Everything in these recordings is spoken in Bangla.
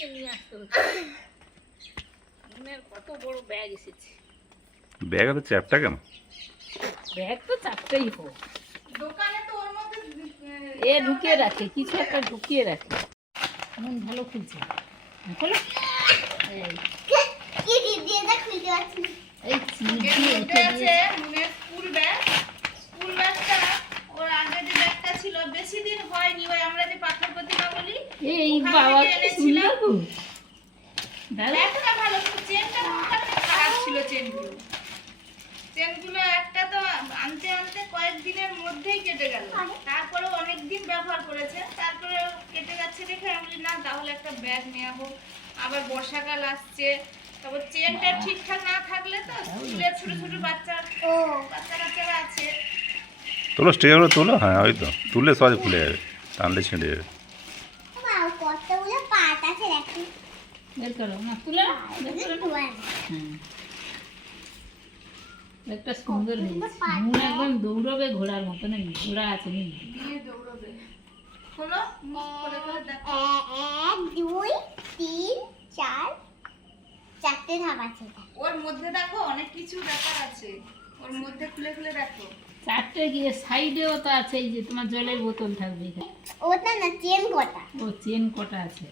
থেকে নিয়ে আসতে হচ্ছে নুনের কত বড় ব্যাগ এসেছে। ব্যাগ এত চ্যাপটা কেন? ব্যাগ তো চারটেই হোক। দোকানে তো ওর মধ্যে এ ঢুকিয়ে রাখে কিছু একটা ঢুকিয়ে রাখে। নুন ভালো খুলছে। খোলো। এই। কি কি দিয়ে দেখ খুলতে পারছি না। এই চিনি এর দিয়ে মধ্যে রেখে আছে দিয়েছে। স্কুল ব্যাগ স্কুল ব্যাগটা ওর আগে যে ব্যাগটা ছিল বেশি দিন হয়নি ওই আমরা যে পাথর এই বাবা কি সুন্দর গো। ভালো চেনটা খারাপ ছিল চেনগুলো। চেনগুলো একটা তো আনতে আনতে কয়েকদিনের মধ্যেই কেটে গেল। তারপরে অনেক দিন ব্যবহার করেছে। তারপরে কেটে যাচ্ছে দেখে আমি বলি, না তাহলে একটা ব্যাগ হোক। আবার বর্ষাকাল আসছে। তারপর চেনটা ঠিকঠাক না থাকলে তো স্কুলের ছোট ছোট বাচ্চা বাচ্চা কাচ্চারা আছে। তোলো স্টেজগুলো তোলো। হ্যাঁ ওই তো। তুললে সহজে খুলে যাবে। টানলে ছিঁড়ে যাবে মা কতগুলো পাট আছে দেখি বের করো। না তুলে না। হ্যাঁ একটা সুন্দর একদম দৌড়বে ঘোড়ার মতো না ঘোড়া আছে দৌড়বে। এক দুই তিন চার চারটে ধাপ আছে ওর মধ্যে দেখো অনেক কিছু ব্যাপার আছে। ওর মধ্যে খুলে খুলে দেখো। চারটে গিয়ে সাইডেও তো আছে এই যে তোমার জলের বোতল থাকবে ওটা না চেন কটা? ও চেন কটা আছে।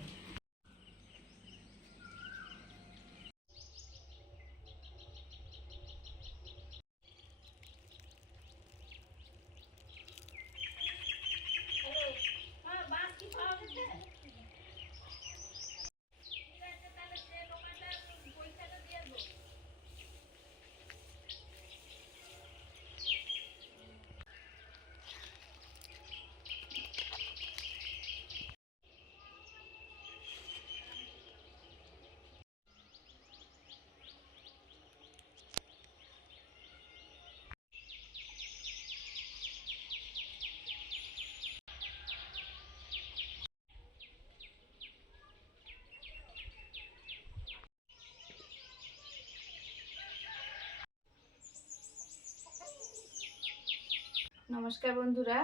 নমস্কার বন্ধুরা,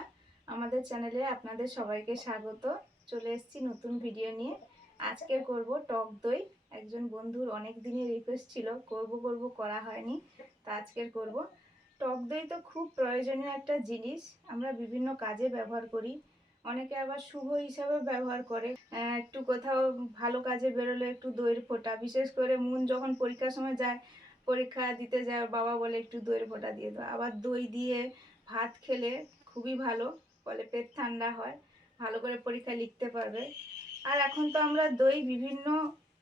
আমাদের চ্যানেলে আপনাদের সবাইকে স্বাগত। চলে এসেছি নতুন ভিডিও নিয়ে। আজকে করব টক দই। একজন বন্ধুর অনেক দিনের রিকোয়েস্ট ছিল, করব করব করা হয়নি, তা আজকের করব। টক দই তো খুব প্রয়োজনীয় একটা জিনিস, আমরা বিভিন্ন কাজে ব্যবহার করি। অনেকে আবার শুভ হিসাবে ব্যবহার করে। একটু কোথাও ভালো কাজে বেরোলে একটু দইয়ের ফোঁটা, বিশেষ করে মন যখন পরীক্ষার সময় যায়, পরীক্ষা দিতে যায়, বাবা বলে একটু দইয়ের ফোঁটা দিয়ে দাও। আবার দই দিয়ে ভাত খেলে খুবই ভালো, ফলে পেট ঠান্ডা হয়, ভালো করে পরীক্ষা লিখতে পারবে। আর এখন তো আমরা দই বিভিন্ন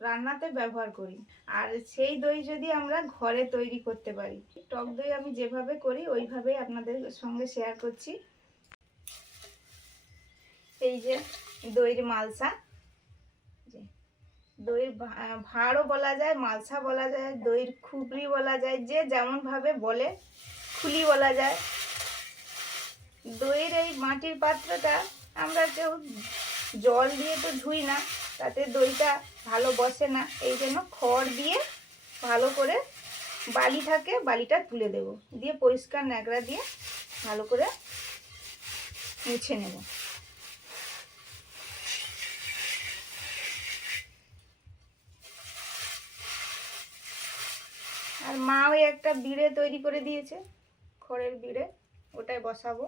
রান্নাতে ব্যবহার করি, আর সেই দই যদি আমরা ঘরে তৈরি করতে পারি, টক দই আমি যেভাবে করি ওইভাবেই আপনাদের সঙ্গে শেয়ার করছি। এই যে দইয়ের মালসা দইয়ের ভাঁড়ও বলা যায়, মালসা বলা যায়, দইয়ের খুবরি বলা যায়, যে যেমন ভাবে বলে, খুলি বলা যায়। দইয়ের এই মাটির পাত্রটা আমরা কেউ জল দিয়ে তো ধুই না, তাতে দইটা ভালো বসে না, এই জন্য খড় দিয়ে ভালো করে বালি থাকে, বালিটা তুলে দেব। দিয়ে পরিষ্কার ন্যাকড়া দিয়ে ভালো করে মুছে নেব। আর মা ওই একটা বিড়ে তৈরি করে দিয়েছে, খড়ের বিড়ে ওটাই বসাবো।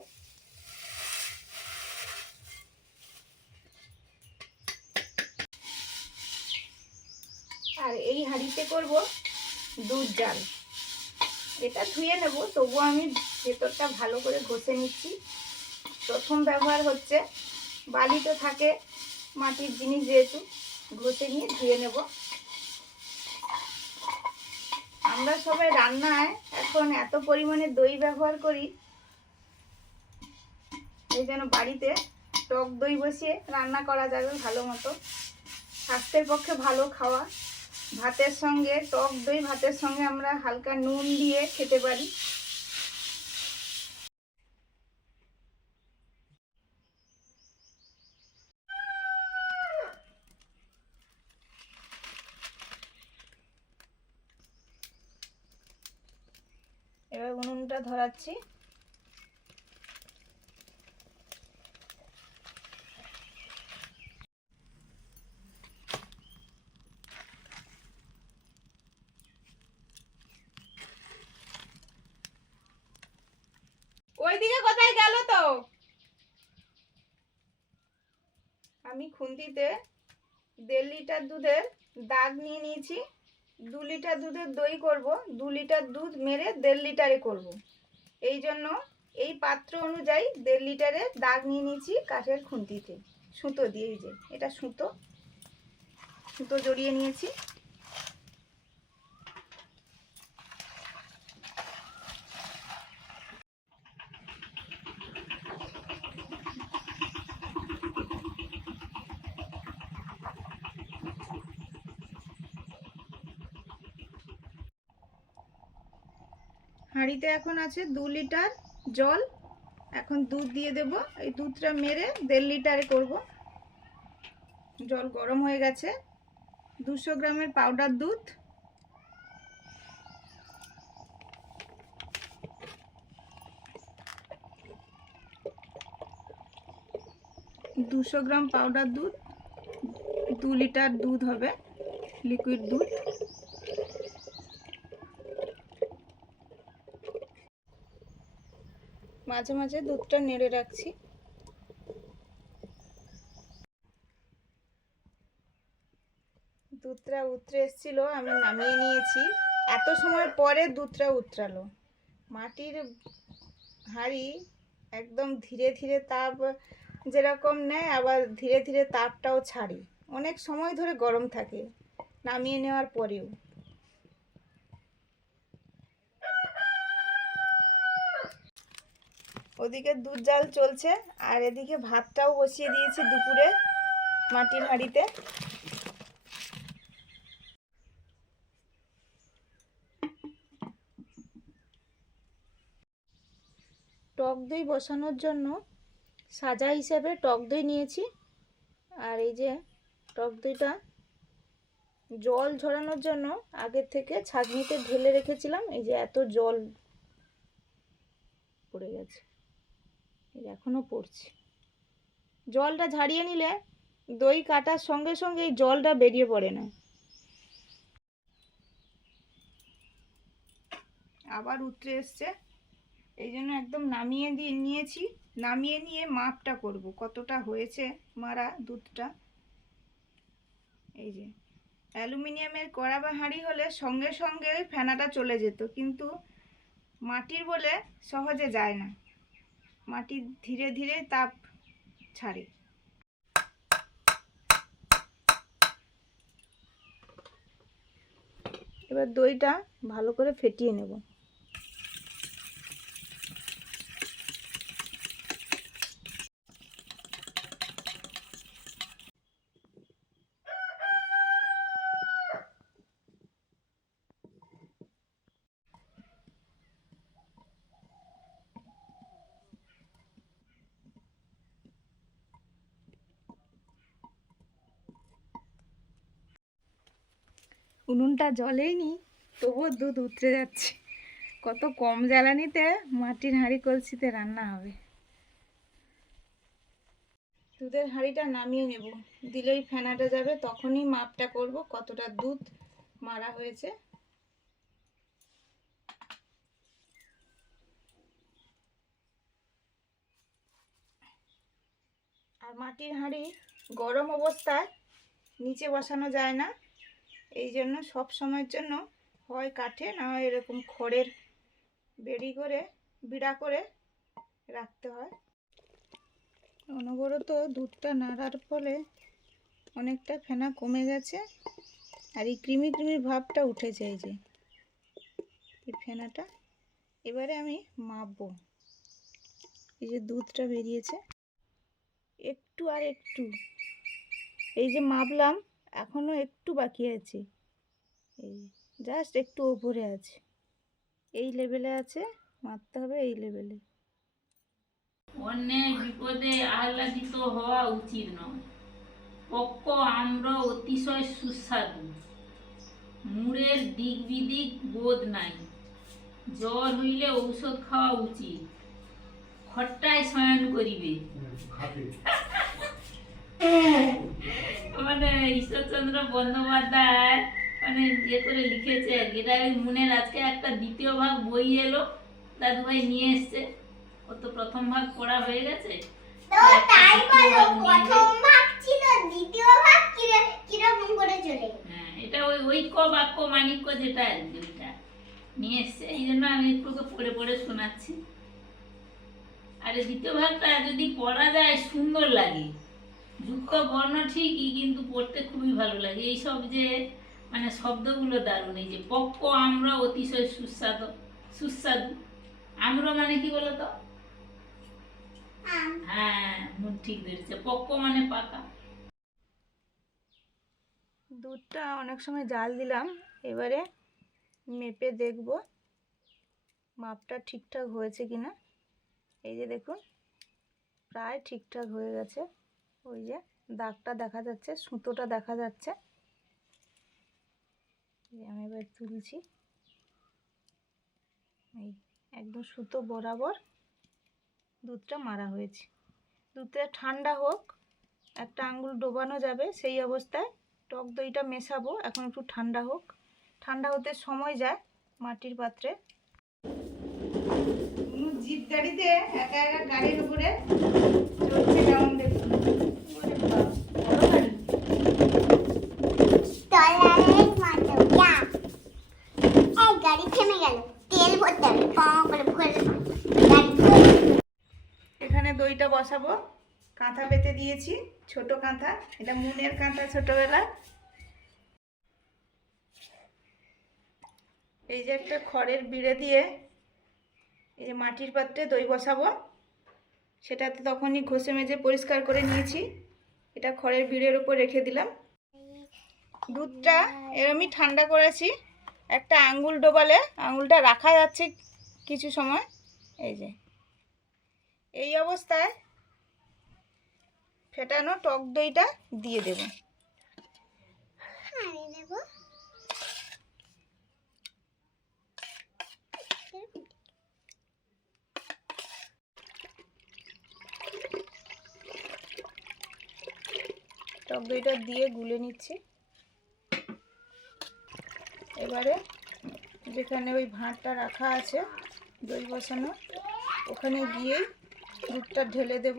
আর এই হাঁড়িতে করব দুধ জাল। এটা ধুয়ে নেব, তবুও আমি ভেতরটা ভালো করে ঘষে নিচ্ছি। প্রথম ব্যবহার হচ্ছে বালি তো থাকে মাটির জিনিস যেহেতু, ঘষে নিয়ে ধুয়ে নেব। আমরা সবাই রান্নায় এখন এত পরিমাণে দই ব্যবহার করি এই জন্য বাড়িতে টক দই বসিয়ে রান্না করা যাবে ভালো মতো। স্বাস্থ্যের পক্ষে ভালো খাওয়া। ভাতের সঙ্গে, টক দই ভাতের সঙ্গে আমরা হালকা নুন দিয়ে খেতে পারি। এবার উনুনটা ধরাচ্ছি ওইদিকে কোথায় গেল তো খুন্তিতে দেড় লিটার দুধের দাগ নিয়ে নিয়েছি। দু লিটার দুধের দই করব, দু লিটার দুধ মেরে দেড় লিটারে করব। এই জন্য এই পাত্র অনুযায়ী দেড় লিটারে দাগ নিয়ে নিয়েছি কাঠের খুন্তিতে। সুতো দিয়ে যে, এটা সুতো সুতো জড়িয়ে নিয়েছি। হাঁড়িতে এখন আছে দু লিটার জল। এখন দুধ দিয়ে দেব। এই দুধটা মেরে দেড় লিটারে করব। জল গরম হয়ে গেছে। দুশো গ্রামের পাউডার দুধ। দুশো গ্রাম পাউডার দুধ। দু লিটার দুধ হবে লিকুইড দুধ। মাঝে মাঝে দুধটা নেড়ে রাখছি। দুধটা উতরে এসেছিল, আমি নামিয়ে নিয়েছি। এত সময় পরে দুধটা উতরালো। মাটির হাঁড়ি একদম ধীরে ধীরে তাপ যেরকম নেয়, আবার ধীরে ধীরে তাপটাও ছাড়ি। অনেক সময় ধরে গরম থাকে, নামিয়ে নেওয়ার পরেও। ওদিকে দুধ জাল চলছে, আর এদিকে ভাতটাও বসিয়ে দিয়েছি দুপুরে মাটির হাঁড়িতে। টক দই বসানোর জন্য সাজা হিসেবে টক দই নিয়েছি, আর এই যে টক দইটা জল ঝরানোর জন্য আগের থেকে ছাঁকনিতে ঢেলে রেখেছিলাম, এই যে এত জল পড়ে গেছে। এই যে এখনও পড়ছে। জলটা ঝাড়িয়ে নিলে দই কাটার সঙ্গে সঙ্গে এই জলটা বেরিয়ে পড়ে না। আবার উতরে এসছে। এই জন্য একদম নামিয়ে দিয়ে নিয়েছি। নামিয়ে নিয়ে মাপটা করব, কতটা হয়েছে মারা দুধটা। এই যে, অ্যালুমিনিয়ামের কড়া বা হাঁড়ি হলে সঙ্গে সঙ্গে ফেনাটা চলে যেত, কিন্তু মাটির বলে সহজে যায় না। মাটি ধীরে ধীরে তাপ ছাড়ে। এবার দইটা ভালো করে ফেটিয়ে নেব। উনুনটা জ্বলেই নি, তবুও দুধ উতরে যাচ্ছে। কত কম জ্বালানিতে মাটির হাঁড়ি কলসিতে রান্না হবে। দুধের হাঁড়িটা নামিয়ে নেব। দিলেই ফেনাটা যাবে, তখনই মাপটা করব কতটা দুধ মারা হয়েছে। আর মাটির হাঁড়ি গরম অবস্থায় নিচে বসানো যায় না। এই জন্য সব সময়ের জন্য হয় কাঠে, না হয় এরকম খড়ের বেড়ি করে, বিড়া করে রাখতে হয়। অনবরত দুধটা নাড়ার ফলে অনেকটা ফেনা কমে গেছে আর এই ক্রিমি ক্রিমি ভাবটা উঠেছে এই যে। এই ফেনাটা এবারে আমি মাপবো। এই যে দুধটা বেরিয়েছে। একটু আর একটু। এই যে মাপলাম এখনও একটু বাকি আছে। এই জাস্ট একটু ওপরে আছে। এই লেভেলে আছে মারতে হবে এই লেভেলে অন্যের বিপদে আহ্লাদিত হওয়া উচিত নয়। পক্ক আমরা অতিশয় সুস্বাদু। মুড়ের দিক বিদিক বোধ নাই। জ্বর হইলে ঔষধ খাওয়া উচিত। খট্টায় শয়ন করিবে। মানে ঈশ্বরচন্দ্র বন্দ্যোপাধ্যায় মানে ইয়ে করে লিখেছে আর কি। এটা ওই মুনের আজকে একটা দ্বিতীয় ভাগ বই এলো দাদুভাই নিয়ে এসছে। ও তো প্রথম ভাগ পড়া হয়ে গেছে। তাই বলো প্রথম ভাগ ছিল দ্বিতীয় ভাগ কীরকম করে চলে হ্যাঁ এটা ওই ঐক্য বাক্য মানিক্য যেটা আর কি ওইটা নিয়ে এসছে। এই জন্য আমি একটু পড়ে পড়ে শোনাচ্ছি। আর দ্বিতীয় ভাগটা যদি পড়া যায় সুন্দর লাগে। যুক্ত বর্ণ ঠিকই কিন্তু পড়তে খুবই ভালো লাগে। এইসব যে মানে শব্দগুলো দারুণ। এই যে পক্ক আমরা অতিশয় সুস্বাদু সুস্বাদু। আমরা মানে কি বলতো? আম। হ্যাঁ ঠিক ধরেছে। পক্ক মানে পাকা। দুধটা অনেক সময় জাল দিলাম এবারে মেপে দেখব মাপটা ঠিকঠাক হয়েছে কিনা। এই যে দেখুন প্রায় ঠিকঠাক হয়ে গেছে। ওই যে দাগটা দেখা যাচ্ছে, সুতোটা দেখা যাচ্ছে। আমি এবার তুলছি। এই একদম সুতো বরাবর দুধটা মারা হয়েছে। দুধটা ঠান্ডা হোক, একটা আঙ্গুল ডোবানো যাবে, সেই অবস্থায় টক দইটা মেশাবো, এখন একটু ঠান্ডা হোক। ঠান্ডা হতে সময় যায় মাটির পাত্রে। জিপ গাড়িতে একা একা গাড়ির উপরে চলছে কেমন দেখুন? এখানে দইটা বসাবো। কাঁথা পেতে দিয়েছি, ছোট কাঁথা। এটা মুনের কাঁথা ছোটবেলা। এই যে একটা খড়ের বিড়ে দিয়ে এই যে মাটির পাত্রে দই বসাবো। সেটাতে তখনই ঘষে মেজে পরিষ্কার করে নিয়েছি। এটা খড়ের ভিড়ের উপর রেখে দিলাম। দুধটা এরমই ঠান্ডা করেছি। একটা আঙ্গুল ডোবালে আঙ্গুলটা রাখা যাচ্ছে কিছু সময়। এই যে। এই অবস্থায় ফেটানো টক দইটা দিয়ে দেব আমি নেব টক দইটা দিয়ে গুলে নিচ্ছি। এবারে যেখানে ওই ভাঁড়টা রাখা আছে, দই বসানো, ওখানে গিয়েই দুধটা ঢেলে দেব।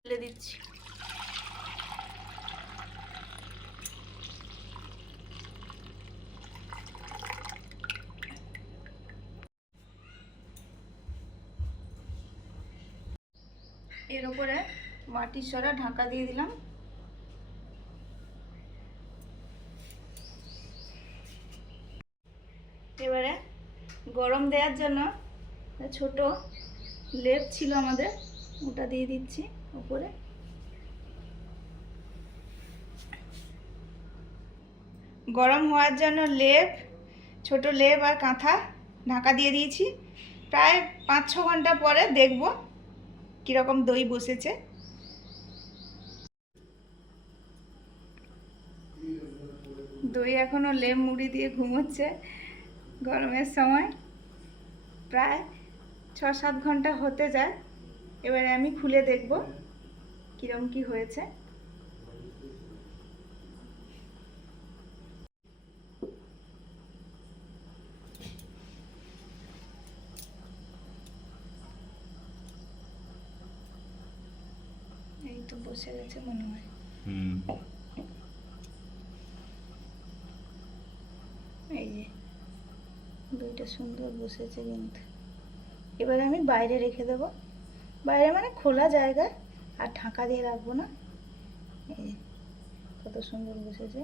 ঢেলে দিচ্ছি এর উপরে মাটির সরা ঢাকা দিয়ে দিলাম। এবারে গরম দেওয়ার জন্য ছোট লেপ ছিল আমাদের, ওটা দিয়ে দিচ্ছি উপরে গরম হওয়ার জন্য লেপ, ছোট লেপ আর কাঁথা ঢাকা দিয়ে দিয়েছি। প্রায় পাঁচ ছ ঘণ্টা পরে দেখব কীরকম দই বসেছে। দই এখনও লেম মুড়ি দিয়ে ঘুমোচ্ছে গরমের সময়। প্রায় ছ সাত ঘণ্টা হতে যায়। এবারে আমি খুলে দেখব কীরকম কি হয়েছে। এই তো বসে গেছে মনে হয়। হুম এই যে দুইটা সুন্দর বসেছে কিন্তু। এবার আমি বাইরে রেখে দেব। বাইরে মানে খোলা জায়গায়, আর ঢাকা দিয়ে রাখব না। কত সুন্দর বসেছে।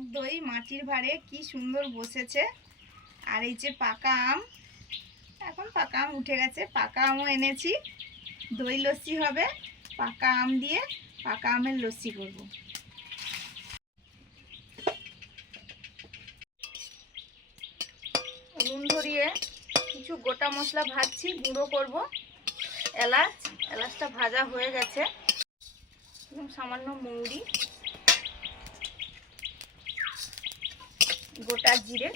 টক দই মাটির ভাঁড়ে কি সুন্দর বসেছে। আর এই যে পাকা আম, এখন পাকা আম উঠে গেছে। পাকা আমও এনেছি। দই লস্যি হবে। পাকা আম দিয়ে পাকা আমের লস্যি করব। নুন ধরিয়ে কিছু গোটা মশলা ভাজছি, গুঁড়ো করব। এলাচ, এলাচটা ভাজা হয়ে গেছে। সামান্য মৌরি। গোটা জিরে।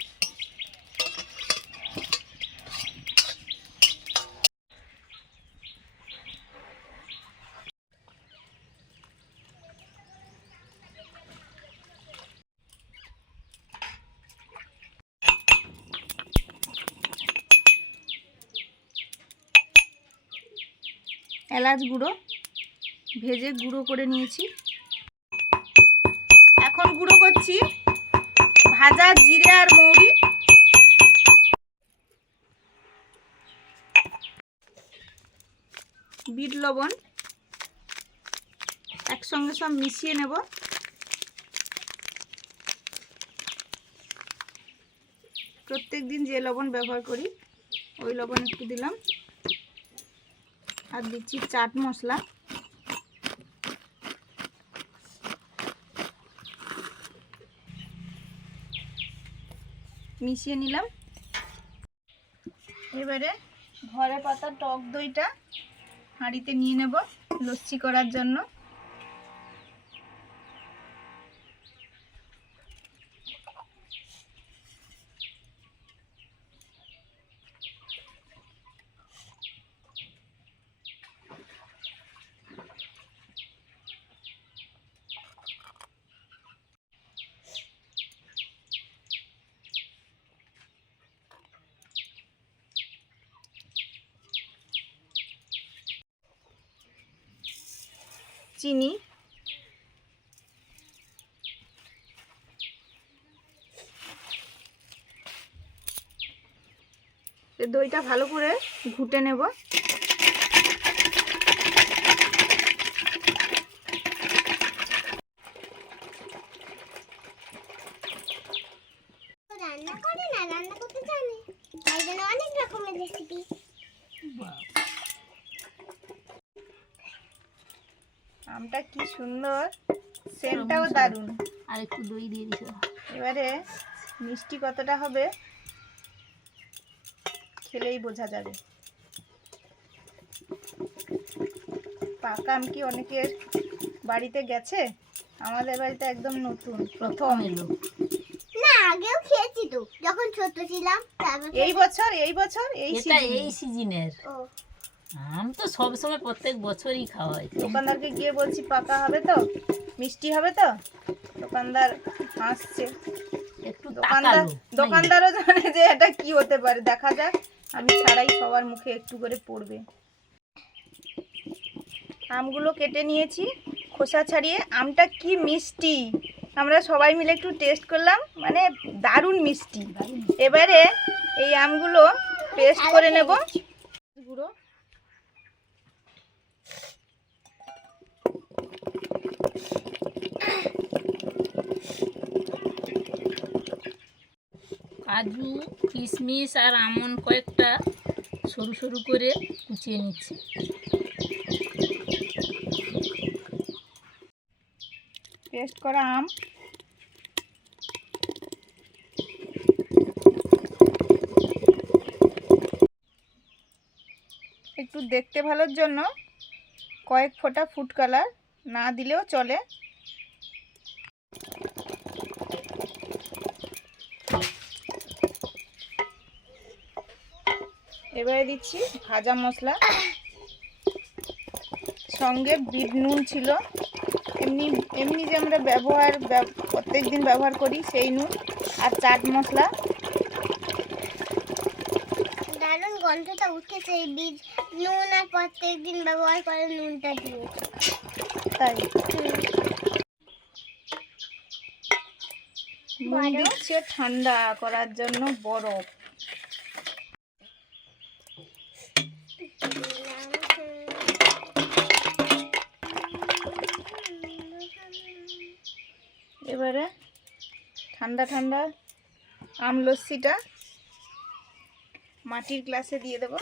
এলাচ গুঁড়ো ভেজে গুঁড়ো করে নিয়েছি। এখন গুঁড়ো করছি ভাজা জিরে আর মৌরি। বিট লবণ। একসঙ্গে সব মিশিয়ে নেব। প্রত্যেক দিন যে লবণ ব্যবহার করি, ওই লবণ একটু দিলাম। আর দিচ্ছি চাট মশলা। মিশিয়ে নিলাম। এবারে ঘরে পাতা টক দইটা হাঁড়িতে নিয়ে নেব লস্যি করার জন্য। চিনি। দইটা ভালো করে ঘুটে নেব তো রান্না করে না রান্না করতে জানে তাই জন্য অনেক রকমের রেসিপি আমটা কি সুন্দর। সেন্টটাও দারুণ। আর একটু দই দিয়ে দিছো এবারে মিষ্টি কতটা হবে খেলেই বোঝা যাবে। পাকা আম কি অনেকের বাড়িতে গেছে? আমাদের বাড়িতে একদম নতুন। প্রথম এলো। না আগেও খেয়েছি তো। যখন ছোট ছিলাম এই বছর এই বছর এই season-এ। এই সিজনের ও। আম তো প্রত্যেক বছরই খাওয়া হয়। দোকানদারকে গিয়ে বলছি পাকা হবে তো? মিষ্টি হবে তো? দোকানদার হাসছে। একটু দোকানদার দোকানদারও জানে যে এটা কি হতে পারে। দেখা যাক আমি ছাড়াই সবার মুখে একটু করে পড়বে। আমগুলো কেটে নিয়েছি খোসা ছাড়িয়ে। আমটা কি মিষ্টি? আমরা সবাই মিলে একটু টেস্ট করলাম। মানে দারুণ মিষ্টি। এবারে এই আমগুলো পেস্ট করে নেব। গুঁড়ো। কাজু, কিশমিশ আর আমন কয়েকটা সরু সরু করে কুচিয়ে নিচ্ছি। পেস্ট করা আম। একটু দেখতে ভালোর জন্য কয়েক ফোঁটা ফুড কালার না দিলেও চলে। এবারে দিচ্ছি ভাজা মশলা। সঙ্গে বিট নুন ছিল। এমনি এমনি যে আমরা ব্যবহার প্রত্যেক দিন ব্যবহার করি সেই নুন আর চাট মশলা। দারুণ গন্ধটা উঠেছে এই বীজ নুন আর প্রত্যেক দিন ব্যবহার করে নুনটা দিয়েছে তাই। নুন? দিচ্ছে ঠান্ডা করার জন্য বরফ এবারে ঠান্ডা ঠান্ডা। আম মাটির গ্লাসে দিয়ে দেব।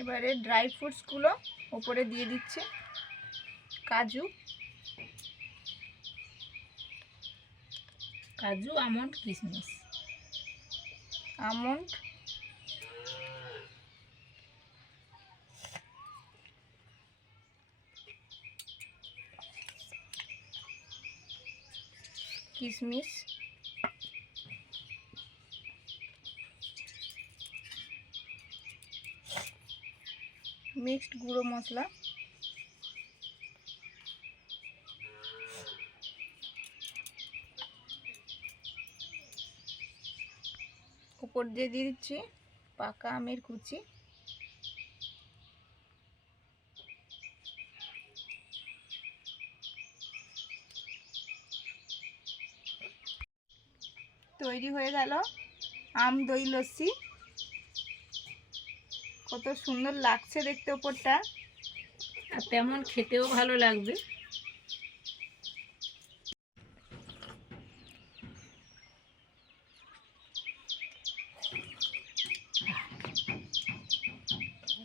এবারে ড্রাই ফ্রুটসগুলো ওপরে দিয়ে দিচ্ছে। কাজু। কাজু, আমন্ড কিশমিশ আমন্ড কিশমিশ মিক্সড গুঁড়ো মশলা। উপর দিয়ে দিয়ে দিচ্ছি পাকা আমের কুচি। তৈরি হয়ে গেল। আম দই লস্যি। কত সুন্দর লাগছে দেখতে ওপরটা। আর তেমন খেতেও ভালো লাগবে।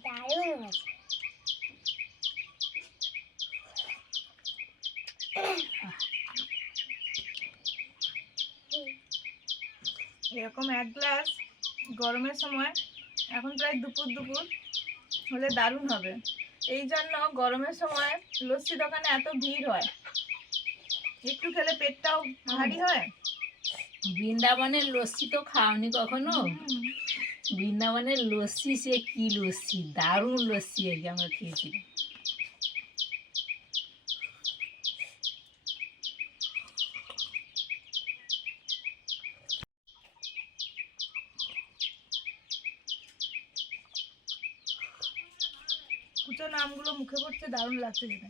দারুণ এরকম এক গ্লাস গরমের সময় এখন প্রায় দুপুর দুপুর হলে দারুণ হবে। এই জন্য গরমের সময় লস্যি দোকানে এত ভিড় হয়। একটু খেলে পেটটাও ভারী হয়। বৃন্দাবনের লস্যি তো খাওনি কখনো? বৃন্দাবনের লস্যি সে কি লস্যি? দারুণ লস্যি আর কি আমরা খেয়েছিলাম। কুচো আমগুলো মুখে পড়ছে দারুণ লাগছে যেটা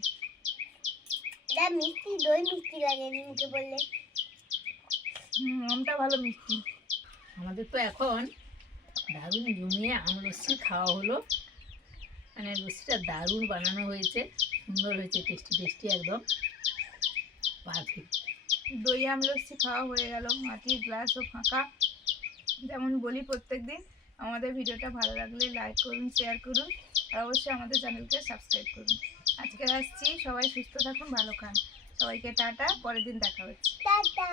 এটা মিষ্টি দই মিষ্টি লাগে মুখে বললে হুম আমটা ভালো মিষ্টি। আমাদের তো এখন দারুণ জমিয়ে আম লস্যি খাওয়া হলো। মানে লস্যিটা দারুণ বানানো হয়েছে সুন্দর হয়েছে টেস্টি টেস্টি একদম। পারফেক্ট দই আম লস্যি খাওয়া হয়ে গেল। মাটির গ্লাসও ফাঁকা। যেমন বলি প্রত্যেক দিন আমাদের ভিডিওটা ভালো লাগলে লাইক করুন শেয়ার করুন। আর অবশ্যই আমাদের চ্যানেলকে সাবস্ক্রাইব করুন। আজকে আসছি, সবাই সুস্থ থাকুন, ভালো খান। সবাইকে টাটা, পরের দিন দেখা হচ্ছে। টাটা।